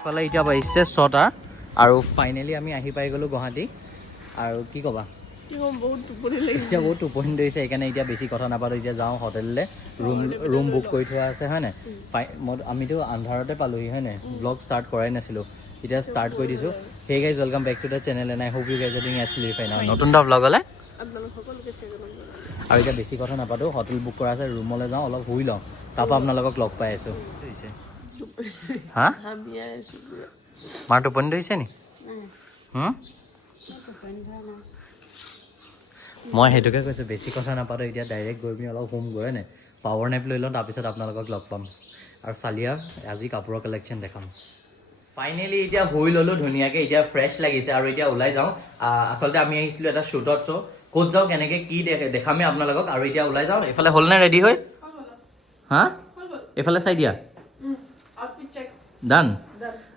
এফালে এতিয়া বাজিছে 6টা আৰু ফাইনেলি আমি আহি পাই গ'লোঁ গুৱাহাটী আৰু কি ক'বা বহুত টোপনি লাগিছে এতিয়া বহুত টোপনি ধৰিছে সেইকাৰণে এতিয়া বেছি কথা নাপাতো এতিয়া যাওঁ হোটেললৈ ৰুম বুক কৰি থোৱা আছে হয় নাই আমিতো আন্ধাৰতে পালোহি হয় নাই ব্লগ ষ্টাৰ্ট কৰাই নাছিলোঁ এতিয়া ষ্টাৰ্ট কৰি দিছোঁ hey guys welcome back to the channel and I hope you guys are doing absolutely fine নতুন এটা ব্লগলৈ আৰু এতিয়া বেছি কথা নাপাতো হোটেল বুক কৰা আছে ৰুমলৈ যাওঁ অলপ শুই লওঁ তাৰপৰা আপোনালোকক লগ পাই আছোঁ হা মাৰ টোপনি ধৰিছে নি মই সেইটোকে কৈছোঁ বেছি কথা নাপাতো এতিয়া ডাইৰেক্ট গৈ পিনি অলপ হোম গৈ নাই পাৱাৰ নেপ লৈ লওঁ তাৰপিছত আপোনালোকক লগ পাম আৰু চালিয়া আজি কাপোৰৰ কালেকশ্যন দেখাম ফাইনেলি এতিয়া শুই ল'লোঁ ধুনীয়াকৈ এতিয়া ফ্ৰেছ লাগিছে আৰু এতিয়া ওলাই যাওঁ আচলতে আমি আহিছিলোঁ এটা শ্বুটত চ' ক'ত যাওঁ কেনেকৈ কি দেখামেই আপোনালোকক আৰু এতিয়া ওলাই যাওঁ এইফালে হ'লনে ৰেডি হৈ হা এইফালে চাই দিয়া ডান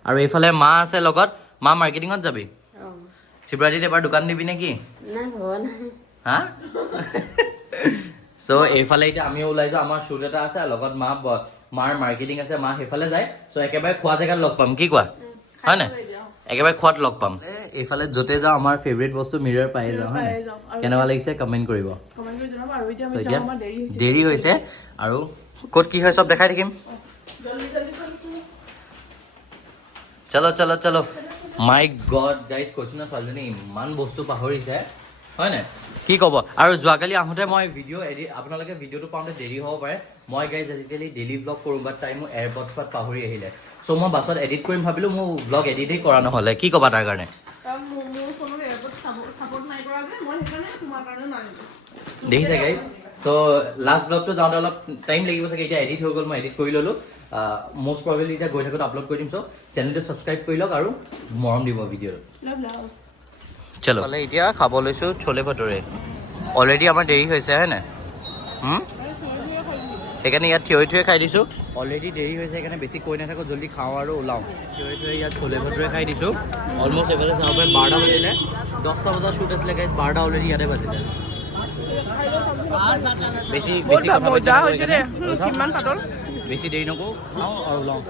আৰু এইফালে মা আছে লগত মা মাৰ্কেটিঙত যাবি শিৱৰাত্ৰিত এবাৰ দোকান দিবি নে কি হা চ' এইফালে এতিয়া আমিও ওলাই যাওঁ আমাৰ শ্বুট এটা আছে লগত মাৰ মাৰ্কেটিং আছে মা সেইফালে যায় চ' একেবাৰে খোৱা জেগাত লগ পাম কি কোৱা হয় নাই একেবাৰে খোৱাত লগ পাম এইফালে য'তে যাওঁ আমাৰ ফেভৰেট বস্তু মিৰৰ পাই যাওঁ হয় নাই কেনেকুৱা লাগিছে কমেণ্ট কৰিব এতিয়া দেৰি হৈছে আৰু ক'ত কি হয় চব দেখাই থাকিম চলো চলো চলো মাই গড গাইজ কৈছোঁ না ছোৱালীজনী ইমান বস্তু পাহৰিছে হয় নাই কি ক'ব আৰু যোৱাকালি আহোঁতে মই আপোনালোকে ভিডিঅ'টো পাওঁতে দেৰি হ'ব পাৰে মই গাইজ আজিকালি ডেইলি ব্লগ কৰোঁ বাট তাই মোৰ এয়াৰপডছ পাহৰি আহিলে চ' মই বাছত এডিট কৰিম ভাবিলোঁ মোৰ ব্লগ এডিটেই কৰা নহ'লে কি ক'বা তাৰ কাৰণে দেখিছে গাইজ চ' লাষ্ট ব্লগটো যাওঁতে অলপ টাইম লাগিব চাগে এতিয়া এডিট হৈ গ'ল মই এডিট কৰি ল'লোঁ মষ্ট প্ৰবেবলি এতিয়া গৈ থাকোঁতে আপলোড কৰি দিম চ' চেনেলটো ছাবস্ক্ৰাইব কৰি লওক আৰু মৰম দিব ভিডিঅ'টো চলো এতিয়া খাব লৈছোঁ চলে ভটোৰে অলৰেডি আমাৰ দেৰি হৈছে হয় নাই সেইকাৰণে ইয়াত থিয় থিয়ে খাই দিছোঁ অলৰেডি দেৰি হৈছে সেইকাৰণে বেছি কৈ নাথাকোঁ জল্দি খাওঁ আৰু ওলাওঁ থিয় থিয়ে ইয়াত চলে ভটোৰে খাই দিছোঁ অলমষ্ট এইফালে চাব পাৰে 12টা বাজিলে 10টা বজাত শ্বুট আছিলে গাইজ 12টা অলৰেডি ইয়াতে বাজিলে বেছি দেৰি নকৰোঁ খাওঁ আৰু ওলাওঁ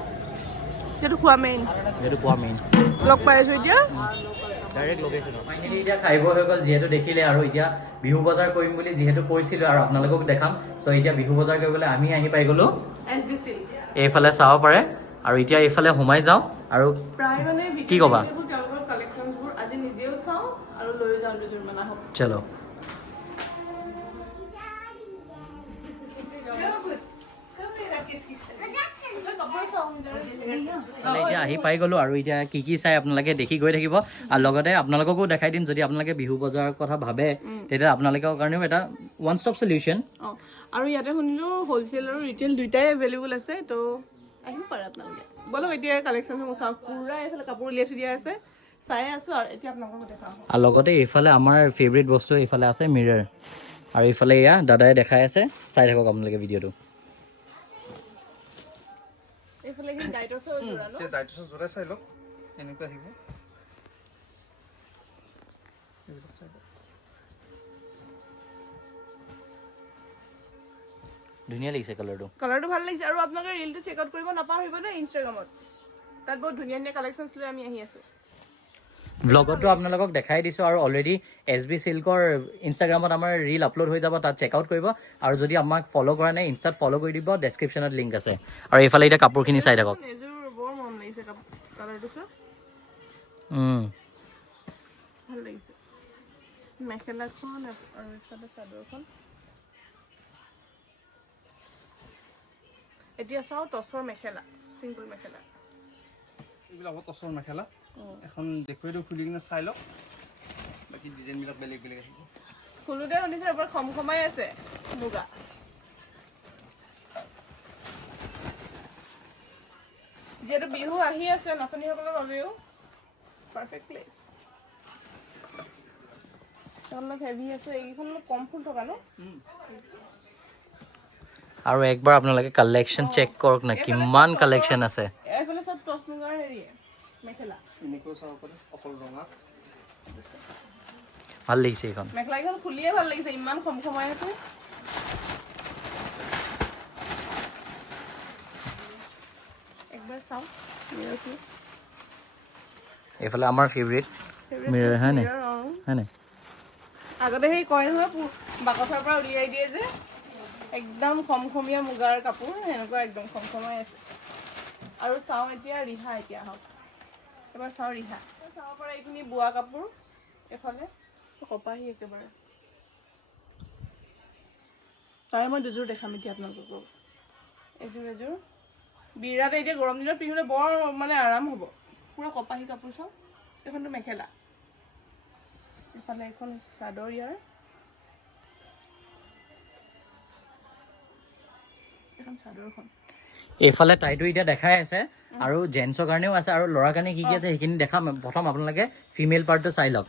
সেইটো খোৱা মেইন লগ পাই আছোঁ এতিয়া ডাইৰেক্ট লোকেশ্যন ফাইনেলি এতিয়া খাই বৈ হৈ গ'ল যিহেতু দেখিলে আৰু এতিয়া বিহু বজাৰ কৰিম বুলি যিহেতু কৈছিলোঁ আৰু আপোনালোকক দেখাম চ' এতিয়া বিহু বজাৰ কৰিবলৈ আমি আহি পাই গ'লোঁ এইফালে চাব পাৰে আৰু এতিয়া এইফালে সোমাই যাওঁ আৰু কি ক'বা চলো এতিয়া আহি পাই গ'লোঁ আৰু এতিয়া কি চাই আপোনালোকে দেখি গৈ থাকিব আৰু লগতে আপোনালোককো দেখাই দিম যদি আপোনালোকে বিহু বজাৰৰ কথা ভাবে তেতিয়া আপোনালোকৰ কাৰণেও এটা ওৱান ষ্টপ চলিউশ্যন আৰু ইয়াতে শুনিলোঁ হ'লচেল আৰু ৰিটেইল দুইটাই এভেইলেবল আছে তো আহিব পাৰে আপোনালোকে বলক এতিয়া কালেকশ্যন চাওঁ পুৰা এইফালে কাপোৰ উলিয়াই থৈ দিয়া আছে চাই আছোঁ আৰু এতিয়া আপোনালোকক দেখাওঁ আৰু লগতে এইফালে আমাৰ ফেভৰেট বস্তু এইফালে আছে মিৰৰ আৰু এইফালে এয়া দাদাই দেখাই আছে চাই থাকক আপোনালোকে ভিডিঅ'টো এইফালে কি ডাইটছৰ জোৰা চাই লওক এনেকুৱা আহিব ধুনীয়া লাগিছে কালাৰটো ভাল লাগিছে আৰু আপোনালোকে ৰিলটো চেক আউট কৰিব নাপাহৰিব দেই ইনষ্টাগ্ৰামত তাত বহুত ধুনীয়া ধুনীয়া কালেকশ্যনছ লৈ আমি আহি আছোঁ ব্লগতো আপোনালোকক দেখাই দিছোঁ আৰু অলৰেডি SB চিল্কৰ ইনষ্টাগ্ৰামত আমাৰ ৰিল আপলোড হৈ যাব তাত চেক আউট কৰিব আৰু যদি আমাক ফ'ল' কৰা নাই ইনষ্টাত ফ'ল' কৰি দিব ডেছক্ৰিপশ্যনত লিংক আছে আৰু এইফালে এতিয়া কাপোৰখিনি চাই থাকক বৰ মন লাগিছে কালাৰটো চোৱা ভাল লাগিছে মেখেলাখন আৰু এইফালে চাদৰখন এতিয়া চাওঁ টচৰ মেখেলা চিম্পল মেখেলা এইবিলাক টচৰ মেখেলা এখন দেখুৱাই দিওঁ খুলি কিনে চাই লওক বাকী ডিজাইনবিলাক বেলেগ বেলেগ আহিব খুলোতে শুনিছে এবাৰ খমখমাই আছে মুগা যিহেতু বিহু আহি আছে নাচনীসকলৰ বাবেও পাৰফেক্ট প্লেচ অলপ হেভি আছে এইখন অলপ কম ফুল থকা ন আৰু একবাৰ আপোনালোকে কালেকশ্যন চেক কৰক না কিমান কালেকশ্যন আছে এইফালে চব টচ মুগাৰ হেৰি মেখেলা এনেকৈ চাব পাৰে অকল ৰঙা ভাল লাগিছে এইখন মেখেলাখন খুলিয়ে ভাল লাগিছে ইমান খমখমাই আছে একবাৰ চাওঁ এইফালে আমাৰ ফেভৰেট মিৰৰ হয় নাই হয় নাই আগতে সেই কয় নহয় বাকচৰ পৰা উলিয়াই দিয়ে যে একদম খমখমীয়া মুগাৰ কাপোৰ সেনেকুৱা একদম খমখমাই আছে আৰু চাওঁ এতিয়া ৰিহা এতিয়া আহক এবাৰ চাওঁ ৰিহা চাব পৰা এইখিনি বোৱা কাপোৰ এফালে কপাহী একেবাৰে তাৰে মই দুযোৰ দেখাম এতিয়া আপোনালোকক এযোৰ বিৰাট এতিয়া গৰম দিনত পিন্ধিলে বৰ মানে আৰাম হ'ব পুৰা কপাহী কাপোৰ চাওঁ এইখনটো মেখেলা এফালে এখন চাদৰ ইয়াৰ এখন চাদৰখন এইফালে টাইটো এতিয়া দেখাই আছে আৰু জেন্টছৰ কাৰণেও আছে আৰু ল'ৰাৰ কাৰণে কি কি আছে সেইখিনি দেখাম প্ৰথম আপোনালোকে ফিমেল পাৰ্টটো চাই লওক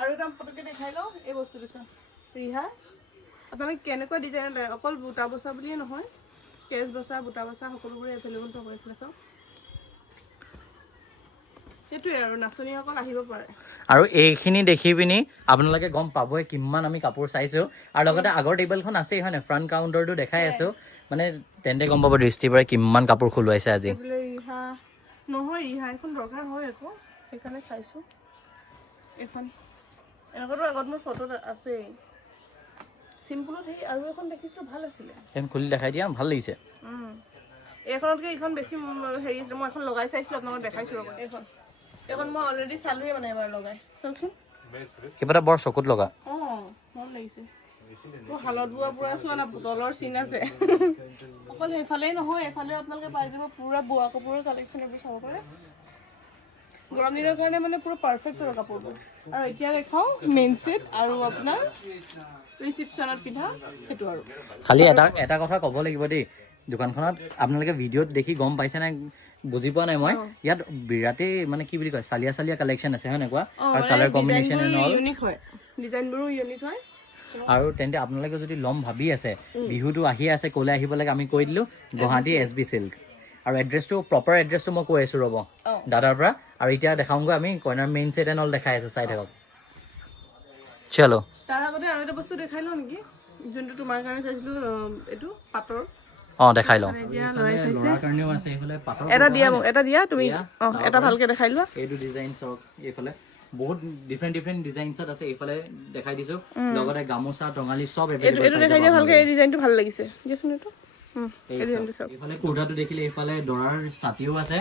আৰু এটা ফটোকে দেখাই লওঁ এই বস্তুটো চাওঁ ৰিহা আপোনালোকে কেনেকুৱা ডিজাইনৰ লাগে অকল বুটা বচা বুলিয়ে নহয় কেচ বচা বুটা বচা সকলোবোৰে এভেইলেবল পাব এইফালে চাওঁ সেইটোৱে আৰু নাচনীসকল আহিব পাৰে আৰু এইখিনি দেখি পিনি আপোনালোকে গম পাবই কিমান আমি কাপোৰ চাইছোঁ আৰু লগতে আগৰ টেবুলখন আছেই হয় নাই ফ্ৰণ্ট কাউণ্টাৰটো দেখাই আছোঁ মানে তেন্তে গম পাব দৃষ্টিৰ পৰা কিমান কাপোৰ খোলোৱাইছে আজি এইফালে ৰিহা নহয় ৰিহা এখন দৰকাৰ হয় আকৌ সেইকাৰণে চাইছোঁ এইখন এনেকুৱাতো আগত মোৰ ফটোত আছেই চিম্পুলত সেই আৰু এখন দেখিছোঁ ভাল আছিলে এখন খুলি দেখাই দিয়া ভাল লাগিছে এইখনতকৈ এইখন বেছি হেৰি আছিলে মই এখন লগাই চাইছিলোঁ আপোনালোকক দেখাইছোঁ ৰ'ব এইখন মই অলৰেডি চালোঁৱে মানে এবাৰ লগাই চাওকচোন কিবা এটা বৰ চকুত লগা ভাল লাগিছে শালত বোৱা পুৰা চোৱা না তলৰ চিন আছে অকল সেইফালেই নহয় এইফালেও আপোনালোকে পাই যাব পুৰা বোৱা কাপোৰৰ কালেকশ্যন এইবোৰ চাব পাৰে গৰম দিনৰ কাৰণে মানে পুৰা পাৰফেক্ট আৰু কাপোৰবোৰ আৰু এতিয়া দেখাওঁ মেইন ছেট আৰু আপোনাৰ ৰিচিপশ্যনত পিন্ধা সেইটো আৰু খালি এটা কথা ক'ব লাগিব দেই দোকানখনত আপোনালোকে ভিডিঅ'ত দেখি গম পাইছে নাই বুজি পোৱা নাই মই ইয়াত বিৰাটেই মানে কি বুলি কয় চালিয়া চালিয়া কালেকশ্যন আছে হয় নাই কোৱা আৰু কালাৰ কম্বিনেশ্যন ইউনিক হয় ডিজাইনবোৰো ইউনিক হয় আৰু তেন্তে আপোনালোকে যদি ল'ম ভাবি আছে বিহুটো আহি আছে ক'লে আহিব লাগে আমি কৈ দিলোঁ গুৱাহাটী SB চিল্ক আৰু এড্ৰেছটো প্ৰপাৰ এড্ৰেছটো মই কৈ আছোঁ ৰ'ব দাদাৰ পৰা আৰু এতিয়া দেখাওঁগৈ আমি কইনাৰ মেইন ছেট এণ্ড অল দেখাই আছোঁ চাই থাকক চলো তাৰ আগতে আৰু এটা বস্তু দেখাই লওঁ নেকি যোনটো তোমাৰ কাৰণে চাইছিলোঁ এইটো পাটৰ দেখাই লওঁ ল'ৰাই কাৰণেও আছে এইফালে পাটৰ এটা দিয়া তুমি এটা ভালকৈ দেখাই লোৱা এইটো ডিজাইন চাওক এইফালে বহুত ডিফাৰেণ্ট ডিজাইনছত আছে এইফালে দেখাই দিছোঁ লগতে গামোচা টঙালি চব এইটো দেখাই দিয়া ভালকৈ এই ডিজাইনটো ভাল লাগিছে দিয়াচোন এইটো এইফালে কুৰ্তাটো দেখিলে এইফালে দৰাৰ ছাতিও আছে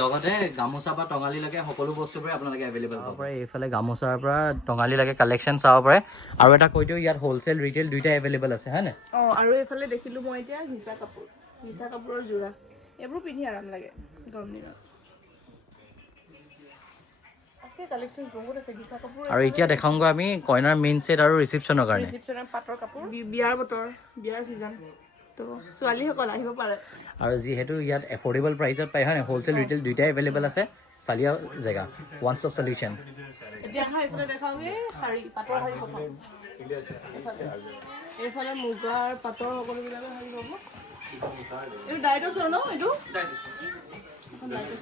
লগতে গামোচা বা টঙালিলৈকে সকলো বস্তুবোৰে আপোনালোকে এভেইলেবল পাব পাৰে এইফালে গামোচাৰ পৰা টঙালিলৈকে কালেকশ্যন চাব পাৰে আৰু এটা কৈ দিওঁ ইয়াত হ'লচেল ৰিটেইল দুইটা এভেইলেবল আছে হয় নাই আৰু এইফালে দেখিলোঁ মই এতিয়া হিচা কাপোৰৰ যোৰা এইবোৰ পিন্ধি আৰাম লাগে গৰম দিনত কালেকশ্যন বহুত আছে ঘিচা কাপোৰ আৰু এতিয়া দেখাওঁগৈ আমি কইনাৰ মেইন ছেট আৰু ৰিচিপশ্যনৰ কাৰণে ৰিচিপশ্যনৰ পাটৰ কাপোৰ বিয়াৰ বতৰ বিয়াৰ ছিজন তো ছোৱালীসকল আহিব পাৰে আৰু যিহেতু ইয়াত এফৰ্ডেবল প্ৰাইচত পায় হয় নাই হ'লচেল ৰিটেইল দুইটাই এভেইলেবল আছে চালিয়া জেগা ওৱান ষ্টপ সলিউশ্যন এতিয়া এইফালে দেখাওঁগে শাৰী পাটৰ শাৰী প্ৰথম এইফালে মুগাৰ পাটৰ সকলোবিলাকৰ শাৰী পাব এইটো ডাইটছৰ ন এইটো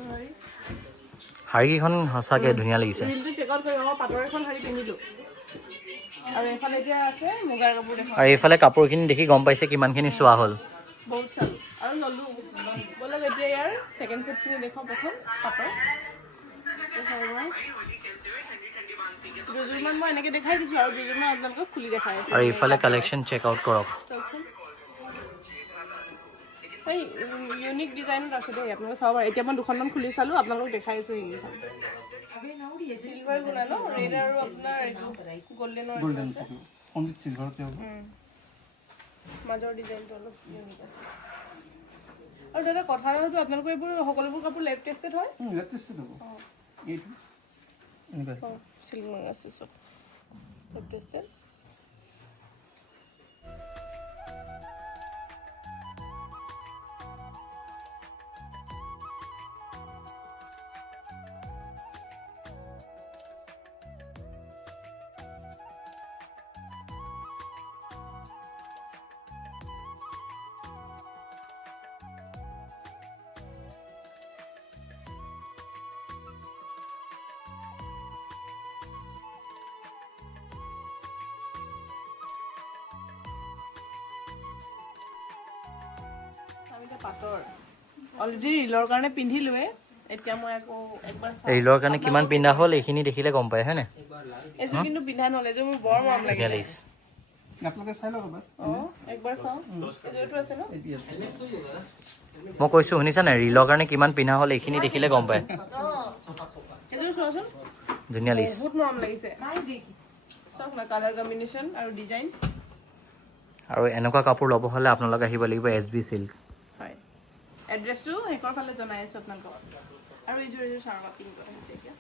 শাৰী শাৰীকেইখন সঁচাকৈ ধুনীয়া লাগিছে ৰিলটো চেক আউট কৰি মই পাটৰ এখন শাৰী পিন্ধিলোঁ আৰু এইফালে এতিয়া আছে মুগাৰ কাপোৰ দেখা আৰু এইফালে কাপোৰখিনি দেখি গম পাইছে কিমানখিনি চোৱা হ'ল বহুত চালোঁ আৰু ল'লোঁ ব'লক এতিয়া ইয়াৰ ছেকেণ্ড ছেটখিনি দেখাওঁ প্ৰথম পাটৰ দুযোৰমান মই এনেকৈ দেখাই দিছোঁ আৰু দুযোৰমান আপোনালোকক খুলি দেখাই আছোঁ আৰু এইফালে কালেকশ্যন চেক আউট কৰক চাওকচোন এই ইউনিক ডিজাইনত আছে দেই আপোনালোকে চাব পাৰে এতিয়া মই দুখনমান খুলি চালোঁ আপোনালোকক দেখাই আছোঁ সেইকেইখন চিলভাৰ গুণা ন ৰেড আৰু আপোনাৰ এইটো গল্ডেনৰ কমপ্লিট চিলভাৰতে হ'ব মাজৰ ডিজাইনটো অলপ ইউনিক আছে আৰু দাদা কথা নহয়তো আপোনালোকৰ এইবোৰ সকলোবোৰ কাপোৰ লেব টেষ্টেড হয় লেব টেষ্টেড হ'ব এইটো এনেকুৱা চিলভাৰ আছে চব লেব টেষ্টেড আমি এতিয়া পাটৰ অলৰেডি ৰিলৰ কাৰণে পিন্ধিলোৱে এতিয়া মই আকৌ একবাৰ ৰিলৰ কাৰণে কিমান পিন্ধা হ'ল এইখিনি দেখিলে গম পায় হয় নে এযোৰ কিন্তু পিন্ধা নহ'লে এযোৰ মোৰ বৰ মৰম লাগে আপোনালোকে চাই লওক এবাৰ একবাৰ চাওঁ এযোৰটো আছে ন মই কৈছো শুনিছা নাই ৰিলৰ কাৰণে কিমান পিন্ধা হ'ল এইখিনি দেখিলে গম পায় এযোৰ চোৱাচোন ধুনীয়া লাগিছে বহুত মৰম লাগিছে চাওক না কালাৰ কম্বিনেশ্যন আৰু ডিজাইন আৰু এনেকুৱা কাপোৰ ল'ব হ'লে আপোনালোকে আহিব লাগিব SB Silk হয় এড্ৰেছটো শেষৰ ফালে জনাই আছোঁ আপোনালোকক আৰু এযোৰ চাৰ্মা পিংক আহিছে এতিয়া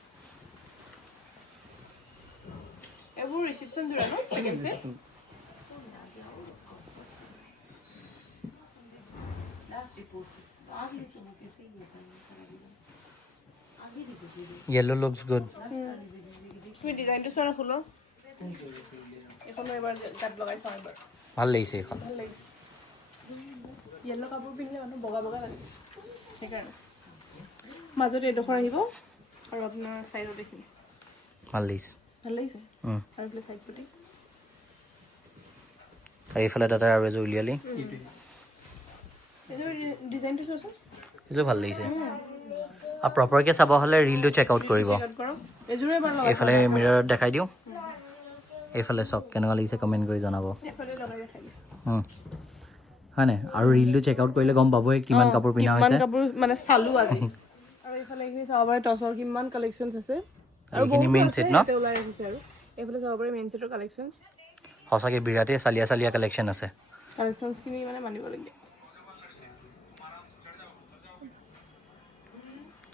এইবোৰ ৰিচিপশ্যন যোৰা ন second set yellow looks good তুমি ডিজাইনটো চোৱা না ফুলৰ এখনো এবাৰ তাত লগাই চাওঁ এবাৰ ভাল লাগিছে এইখন ভাল লাগিছে য়েল্ল' কাপোৰ পিন্ধিলে মানুহ বগা বগা লাগে সেইকাৰণে মাজত এডোখৰ আহিব আৰু আপোনাৰ চাইডত এইখিনি ভাল লাগিছে ভাল লাগিছে আৰু এইফালে চাইড পটি চাৰিওফালে দাদা আৰু এযোৰ উলিয়ালি এইযোৰ ডিজাইনটো চোৱাচোন এযোৰ ভাল লাগিছে আৰু প্ৰপাৰকৈ চাব হ'লে ৰিলটো চেক আউট কৰিব এযোৰে এবাৰ লগাই এইফালে মিৰৰত দেখাই দিওঁ এইফালে চাওক কেনেকুৱা লাগিছে কমেণ্ট কৰি জনাব এইফালে লগাই দেখাই দিছোঁ হয় নাই আৰু ৰিলটো চেক আউট কৰিলে গম পাবই কিমান কাপোৰ পিন্ধা কিমান হৈছে কাপোৰ মানে চালো আজি আৰু এইফালে এইখিনি চাব পাৰে টচৰ কিমান কালেকশ্যনছ আছে আৰু এইখিনি মেইন ছেট ন ওলাই আহিছে আৰু এইফালে চাব পাৰে মেইন ছেটৰ কালেকশ্যন সঁচাকৈ বিৰাটেই চালিয়া চালিয়া কালেকশ্যন আছে কালেকশ্যনছখিনি মানে মানিবলগীয়া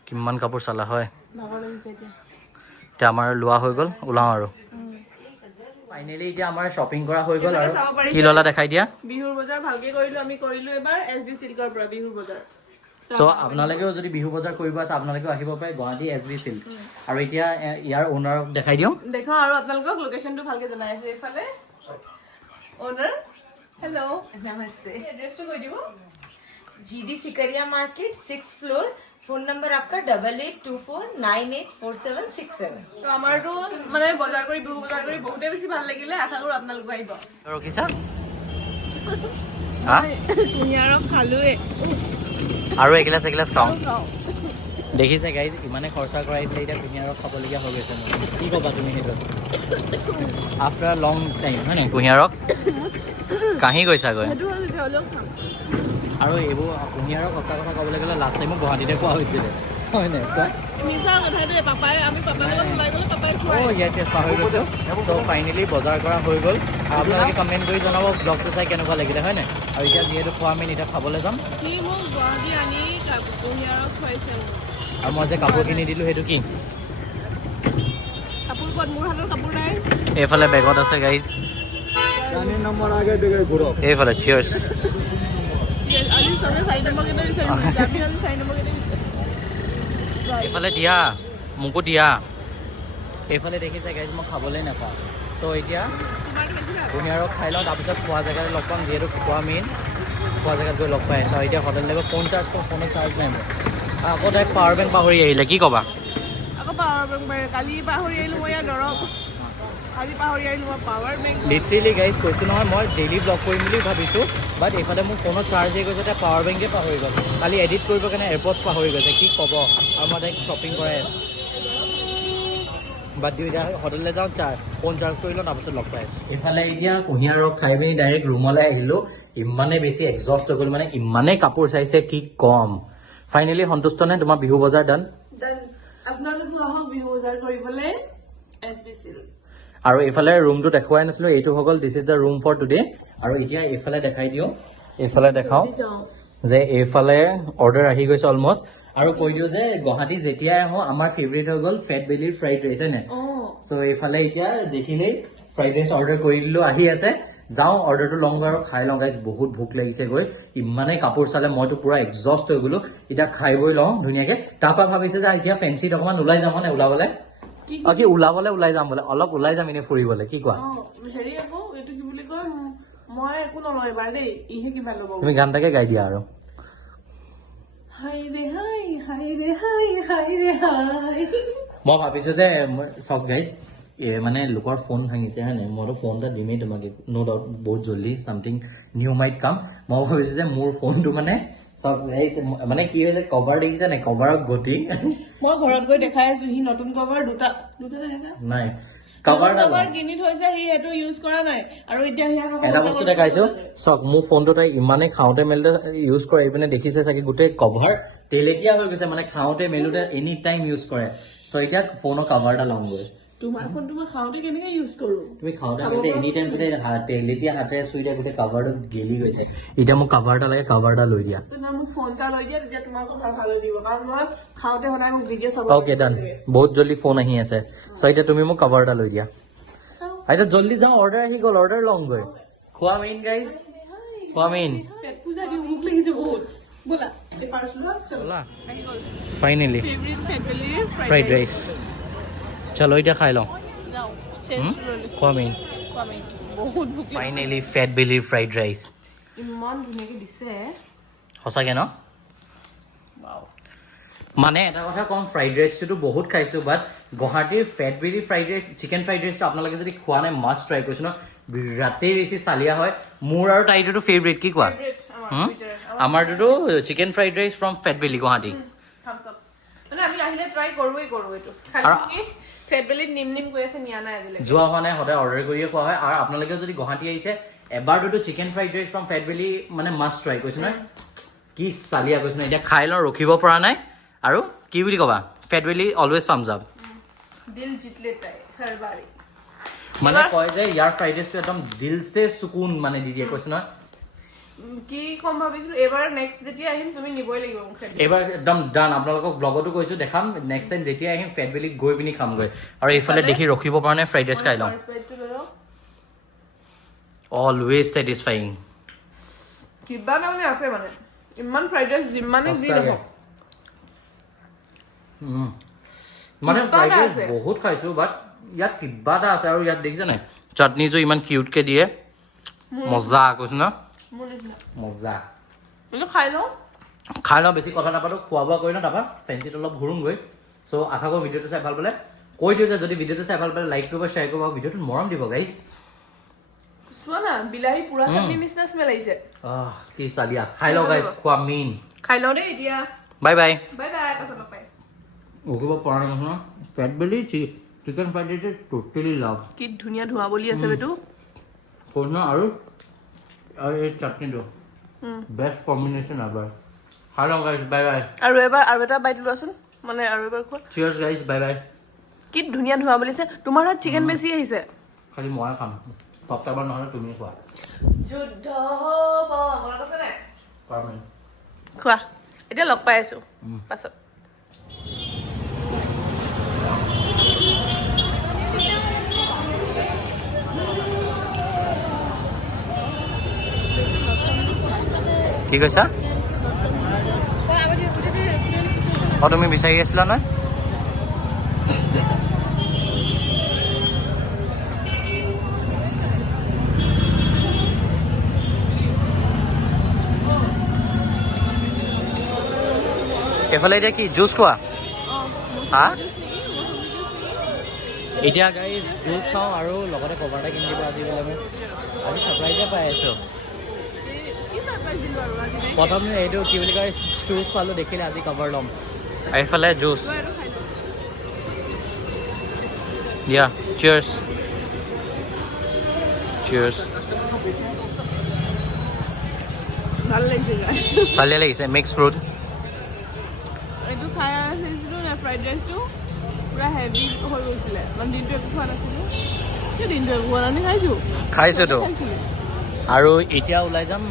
কিমান কাপোৰ চালা হয় ভাগৰ লাগিছে এতিয়া এতিয়া আমাৰ লোৱা হৈ গ'ল ওলাওঁ আৰু ফাইনেলি এতিয়া আমাৰ শ্বপিং কৰা হৈ গ'ল আৰু চাব পাৰিছে। কি ল'লা দেখাই দিয়া বিহুৰ বজাৰ ভালকে কৰিলো আমি কৰিলো এবাৰ SB Silkৰ পৰা বিহুৰ বজাৰ চ' আপোনালোকেও যদি বিহু বজাৰ কৰিব আছে আপোনালোকেও আহিব পাৰে গুৱাহাটী SB Silk আৰু এতিয়া ইয়াৰ অ'নাৰক দেখাই দিওঁ দেখাও আৰু আপোনালোকক লোকেশ্যনটো ভালকে জনাই আছো এইফালে অ'নাৰ হেল্ল' नमस्ते এড্ৰেছটো কৈ দিব GD Sikaria market 6th floor phone number आपका 8824984767 তো আমাৰতো মানে বজাৰ কৰি বিহু বজাৰ কৰি বহুতে বেছি ভাল লাগিলে আশা কৰো আপোনালোক আহিব ৰখিছা হা কুঁহিয়াৰক খালোৱে আৰু এগিলাচ এগিলাচ খাওঁ দেখিছে গাইজ ইমানে খৰচা কৰাই দিলে এতিয়া কুঁহিয়াৰক খাবলগীয়া হৈ গৈছে মোৰ কি ক'বা তুমি সেইটো আফটাৰ লং টাইম হয় নাই কুঁহিয়াৰক কাহি গৈছাগৈ সেইটো হ'লেও খাম আৰু এইবোৰ কুঁহিয়াৰক সঁচা কথা ক'বলৈ গ'লে লাষ্ট টাইমো গুৱাহাটীতে খোৱা হৈছিলে হয় নাই কোৱা মিছা কথা দেই পাপাই আমি পাপাৰ লগত ওলাই গ'লে পাপাই অ' খুৱাই য়েছ য়েছ পাহৰি গৈছোঁ ত' ফাইনেলি বজাৰ কৰা হৈ গ'ল আৰু আপোনালোকে কমেণ্ট কৰি জনাব ব্লগটো চাই কেনেকুৱা লাগিলে হয় নাই আৰু এতিয়া যিহেতু খোৱা আমি এতিয়া খাবলৈ যাম সি মোক গুৱাহাটী আনি কুঁহিয়াৰক খুৱাইছে মোক আৰু মই যে কাপোৰ কিনি দিলোঁ সেইটো কি কাপোৰ ক'ত মোৰ হাতত কাপোৰ নাই এইফালে বেগত আছে গাইজ এইফালে চিয়াৰ্ছ আজি চবে 4 নম্বৰ কেইটা বিচাৰি ফুৰিছে আমি আজি 4 নম্বৰ কেইটা বিচাৰি এইফালে দিয়া মোকো দিয়া এইফালে দেখিছে গাইজ মই খাবলৈ নাপাওঁ চ' এতিয়া তোমাৰটো বেছি ভাল কুঁহিয়াৰক খাই লওঁ তাৰপিছত খোৱা জেগাত লগ পাম যিহেতু খোৱা মেইন খোৱা জেগাত গৈ লগ পাই আছোঁ আৰু এতিয়া হোটেল লাগিব ফোন চাৰ্জ কৰোঁ ফোনত চাৰ্জ নাই মোৰ আকৌ তাই পাৱাৰ বেংক পাহৰি আহিলে কি ক'বা আকৌ পাৱাৰ বেংক কালি পাহৰি আহিলোঁ মই ইয়াত দৰৱ আজি পাহৰি আহিলোঁ মই পাৱাৰ বেংক লিটাৰেলি গাইজ কৈছোঁ নহয় মই ডেইলি ব্লগ কৰিম বুলি ভাবিছোঁ বাট এইফালে মোৰ ফোনত চাৰ্জ হৈ গৈছে এতিয়া পাৱাৰ বেংকে পাহৰি গ'ল কালি এডিট কৰিবৰ কাৰণে এয়াৰপৰ্ট পাহৰি গৈছে কি ক'ব আৰু মই তাইক শ্বপিং কৰাই আছোঁ বাদ দিওঁ এতিয়া হোটেললৈ যাওঁ ফোন চাৰ্জ কৰি লওঁ তাৰপিছত লগ পাই আছোঁ এইফালে এতিয়া কুঁহিয়াৰক খাই পিনি ডাইৰেক্ট ৰুমলৈ আহিলোঁ ইমানে বেছি এক্সষ্ট হৈ গ'ল মানে ইমানেই কাপোৰ চাইছে কি কম ফাইনেলি সন্তুষ্ট নে তোমাৰ বিহু বজাৰ ডান আপোনালোকো আহক বিহু বজাৰ কৰিবলৈ SB Silk আৰু এইফালে ৰুমটো দেখুৱাই নাছিলোঁ এইটো হৈ গ'ল this is the room for today আৰু এতিয়া এইফালে দেখাই দিওঁ এইফালে দেখাওঁ যে এইফালে অৰ্ডাৰ আহি গৈছে অলমষ্ট আৰু কৈ দিওঁ যে গুৱাহাটী যেতিয়াই আহোঁ আমাৰ ফেভৰেট হৈ গ'ল ফেট বেলিৰ ফ্ৰাইড ৰাইচ হয় নাই চ' এইফালে এতিয়া দেখিলেই ফ্ৰাইড ৰাইচ অৰ্ডাৰ কৰি দিলোঁ আহি আছে যাওঁ অৰ্ডাৰটো লওঁ আৰু খাই লওঁ গাইজ বহুত ভোক লাগিছে গৈ ইমানেই কাপোৰ চালে মইতো পুৰা এক্সষ্ট হৈ গ'লো এতিয়া খাই বৈ লওঁ ধুনীয়াকৈ তাৰপৰা ভাবিছে যে এতিয়া ফেঞ্চিত অকণমান ওলাই যাম মানে ওলাবলৈ কি ওলাবলৈ ওলাই যাম বোলে অলপ ওলাই যাম এনেই ফুৰিবলৈ কি কোৱা হেৰি আকৌ এইটো কি বুলি কয় মই একো নলওঁ এবাৰ দেই ইহে কিবা ল'ব তুমি গান এটাকে গাই দিয়া আৰু হাই ৰে হাই হাই ৰে হাই হাই ৰে হাই মই ভাবিছোঁ যে চক গাইজ মানে লোকৰ ফোন ভাঙিছে হয় নাই মইতো ফোন এটা দিমেই তোমাক ন' ডাউট বহুত জল্দি চামথিং নিউ মাইট কাম মই ভাবিছোঁ যে মোৰ ফোনটো মানে চব এই মানে কি হৈছে কভাৰ দেখিছা নাই কভাৰৰ গতি মই ঘৰত গৈ দেখাই আছো সি নতুন কভাৰ দুটা দেখা নাই কভাৰ কভাৰ কিনি থৈছে সি সেইটো ইউজ কৰা নাই আৰু এতিয়া সি এটা বস্তু দেখাইছো চক মোৰ ফোনটো তাই ইমানে খাওঁতে মেলোতে ইউজ কৰে এইপিনে দেখিছে চাগে গোটেই কভাৰ তেলেতীয়া হৈ গৈছে মানে খাওঁতে মেলোতে এনি টাইম ইউজ কৰে চ' এতিয়া ফোনৰ কভাৰ এটা লওঁগৈ তোমাৰ ফোনটো মই খাওঁতে কেনেকে ইউজ কৰো তুমি খাওঁতে মেলোতে এনি টাইম গোটেই তেলেতীয়া হাতেৰে চুই দিয়া গোটেই কভাৰটো গেলি গৈছে এতিয়া মোক কভাৰ এটা লাগে কভাৰ এটা লৈ দিয়া মোক ফোন এটা লৈ দিয়া তেতিয়া তোমাৰ কথা ভাল হৈ দিব কাৰণ মই খাওঁতে সদায় মোক ভিডিঅ' চাব অ'কে ডান বহুত জলদি ফোন আহি আছে চ' এতিয়া তুমি মোক কভাৰ এটা লৈ দিয়া এতিয়া জলদি যাওঁ অৰ্ডাৰ আহি গ'ল অৰ্ডাৰ লওঁগৈ খোৱা মেইন গাইজ খোৱা মেইন পেট পূজা দিও ভোক লাগিছে বহুত ব'লা এই পাৰ্চেল লোৱা চলো আহি গ'ল ফাইনেলি ফেভৰিট ফেটবেলিৰ ফ্ৰাইড ৰাইচ চলো এতিয়া খাই লওঁ যাও চেঞ্জ লৈ খোৱা মেইন আমি বহুত ভোক লাগিছে ফাইনেলি ফেট বেলিৰ ফ্ৰাইড ৰাইচ ইমান ধুনীয়াকে দিছে সঁচাকে ন মানে এটা কথা কম ফ্ৰাইড ৰাইচটোতো বহুত খাইছো বাট গুৱাহাটীৰ fat Belly fried rice chicken fried ৰাইচটো আপোনালোকে যদি খোৱা নাই মাষ্ট ট্ৰাই কৰিছো ন বিৰাটেই বেছি চালিয়া হয় মোৰ আৰু তাইটোতো ফেভৰেট কি কোৱা আমাৰটোতো chicken fried rice from Fat Belly Guwahati thumbs up মানে আমি আহিলে ট্ৰাই কৰোৱেই কৰো এইটো খালি কি ফেটবেলিত নিম কৈ আছে নিয়া নাই আজিলৈকে যোৱা হোৱা নাই সদায় অৰ্ডাৰ কৰিয়ে খোৱা হয় আৰু আপোনালোকে যদি গুৱাহাটী আহিছে এবাৰটোতো chicken fried rice from Fat Belly মানে মাষ্ট ট্ৰাই কৰিছো ন কি চালিয়া কৈছো ন এতিয়া খাই লওঁ ৰখিব পৰা নাই আৰু কি বুলি ক'বা ফেট বেলি অলৱেজ থাম্বছ আপ দিল জিত লেতা है हर बारी মানে কয় যে ইয়াৰ ফ্ৰাইড ৰাইচটো একদম দিল সে সুকুন মানে দি দিয়ে কৈছো ন কি কম ভাবিছিলো এবাৰ নেক্সট যেতিয়া আহিম তুমি নিবই লাগিব মোক ফেট এবাৰ একদম ডান আপোনালোকক ব্লগতো কৈছো দেখাম নেক্সট টাইম যেতিয়া আহিম ফেট বেলিত গৈ পিনি খামগৈ আৰু এইফালে দেখি ৰখিব পৰা নাই ফ্ৰাইড ৰাইচ খাই লওঁ অলৱেজ ছেটিছফাইং কিবা মানে আছে মানে ইমান ফ্ৰাইড ৰাইচ যিমানে দি নহওক মানে ফ্ৰাইড ৰাইচ বহুত খাইছো বাট ইয়াত কিবা এটা আছে আৰু ইয়াত দেখিছে নাই চাটনিটো ইমান কিউটকে দিয়ে মজা কৈছো ন মজা খাই লওঁ বেছি কথা নাপাতো খোৱা বোৱা কৰি ন তাৰপৰা ফেঞ্চিত অলপ ঘূৰোঁগৈ চ' আশা কৰোঁ ভিডিঅ'টো চাই ভাল পালে কৈ দিওঁ যে যদি ভিডিঅ'টো চাই ভাল পালে লাইক কৰিব শ্বেয়াৰ কৰিব আৰু ভিডিঅ'টোত মৰম দিব গাইজ চোৱা না বিলাহী পুৰা চাটনি নিচিনা স্মেল আহিছে কি চালিয়া খাই লওঁ গাইজ খোৱা মেইন খাই লওঁ দেই এতিয়া বাই বাই বাই বাই পাছত লগ পাইছো উঠিব পৰা নাই নহয় ফেট বেলি চিকেন ফ্ৰাইড ৰাইচ টোটেলি লাভ কি ধুনীয়া ধোঁৱা বুলি আছে বেটো ফোন আৰু এই চাটনিটো বেষ্ট কম্বিনেশ্যন এবাৰ খাই লওঁ গাইজ বাই বাই আৰু এটা বাইট লোৱাচোন মানে আৰু এবাৰ খোৱা চিয়াৰ্ছ গাইজ বাই বাই কি ধুনীয়া ধোঁৱা বুলি আছে তোমাৰ তাত চিকেন বেছি আহিছে খালি মই খাম সপ্তাহবাৰ নহ'লে তুমি খোৱা যুদ্ধ হ'ব মনত আছে নাই পাৰমেণ্ট খোৱা এতিয়া লগ পাই আছো পাছত কি কৈছা তুমি বিচাৰি আছিলা নহয় এইফালে এতিয়া কি জুচ খোৱা হা এতিয়া গাইজ জুচ খাওঁ আৰু লগতে কভাৰ এটা কিনি দিব আজি বোলে মোক আজি ছাৰপ্ৰাইজে পাই আছোঁ প্ৰথম এইটো কি বুলি কয় শ্বুজ পালোঁ দেখিলে আজি কভাৰ ল'ম এইফালে জুচ দিয়া চিয়াৰ্ছ চিয়াৰ্ছ ভাল লাগিছে চালিয়া লাগিছে মিক্স ফ্ৰুট এইটো খাই আহিছিলোঁ নে ফ্ৰাইড ৰাইচটো পুৰা হেভি হৈ গৈছিলে মানে দিনটো একো খোৱা নাছিলোঁ কিয় দিনটো একো খোৱা নাই খাইছোতো আৰু এতিয়া ওলাই যাম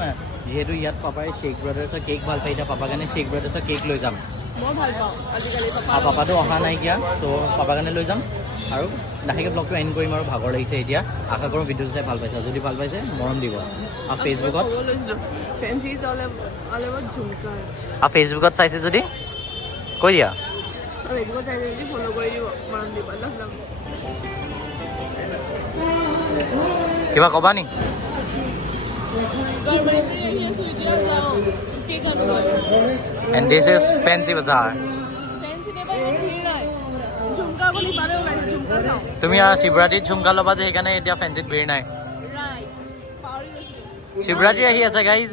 যিহেতু ইয়াত পাপাই শ্বেক ব্ৰাদাৰ্ছৰ কেক ভাল পায় এতিয়া পাপাৰ কাৰণে শ্বেক ব্ৰাদাৰ্ছৰ কেক লৈ যাম মই ভাল পাওঁ আজিকালি আৰু পাপাটো অহা নাইকিয়া চ' পাপাৰ কাৰণে লৈ যাম আৰু লাহেকৈ ব্লগটো এণ্ড কৰিম আৰু ভাগৰ লাগিছে এতিয়া আশা কৰোঁ ভিডিঅ'টো চাই ভাল পাইছে যদি ভাল পাইছে মৰম দিব আৰু ফেচবুকত আৰু ফেচবুকত চাইছে যদি কৈ দিয়া কিবা ক'বা নি And this is Fancy Bazaar. তুমি শিৱৰাত্ৰিত ঝুমকা ল'বা যে সেইকাৰণে এতিয়া ফেঞ্চিত ভিৰ নাই শিৱৰাত্ৰি আহি আছে guys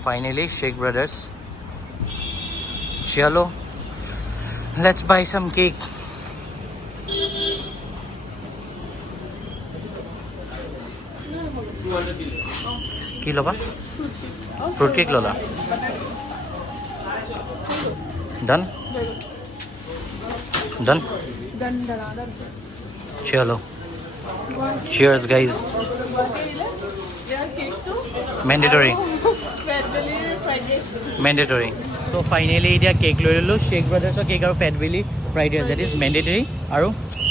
Finally, Shake Brothers. Chalo, let's buy some cake. কি ল'বা? ফ্ৰুট কেক ল'লা? Done? Done? Chalo. Cheers, guys. Mandatory. Mandatory. So finally, এতিয়া কেক লৈ ল'লো শেক ব্ৰাদাৰ্ছৰ কেক আৰু Fat Belly fried rice that is mandatory আৰু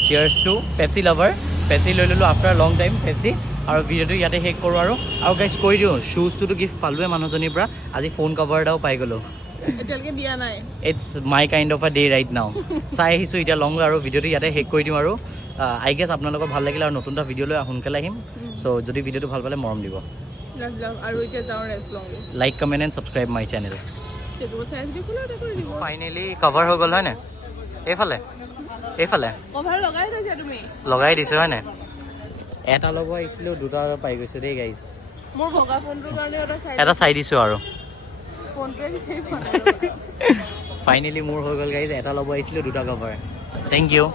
cheers to Pepsi lover Pepsi লৈ ল'লো আফটাৰ লং টাইম পেপচি আৰু ভিডিঅ'টো ইয়াতে শেষ কৰোঁ আৰু গাইজ কৈ দিওঁ শ্বুজটোতো গিফ্ট পালোৱে মানুহজনীৰ পৰা আজি ফোন কভাৰ এটাও পাই গ'লোঁ এতিয়ালৈকে দিয়া নাই it's my kind of a day right now চাই আহিছোঁ এতিয়া লং আৰু ভিডিঅ'টো ইয়াতে শেষ কৰি দিওঁ আৰু আই গেছ আপোনালোকৰ ভাল লাগিলে আৰু নতুন এটা ভিডিঅ' লৈ সোনকালে আহিম চ' যদি ভিডিঅ'টো ভাল পালে মৰম দিব আৰু এতিয়া যাওঁ ৰেষ্ট লওঁ like comment and subscribe my channel ফেচবুকত চাই আছিলো খোলা এটা কৰি দিব ফাইনেলি কভাৰ হৈ গ'ল হয়নে এইফালে কভাৰ লগাই থৈছা তুমি লগাই দিছোঁ হয়নে এটা ল'ব আহিছিলোঁ দুটা পাই গৈছোঁ দেই গাইজ মোৰ ভগা ফোনটোৰ কাৰণে এটা চাই দিছোঁ আৰু ফোনটোৱে বিচাৰি পোৱা নাই ফাইনেলি মোৰ হৈ গ'ল গাইজ এটা ল'ব আহিছিলোঁ দুটা কভাৰ থেংক ইউ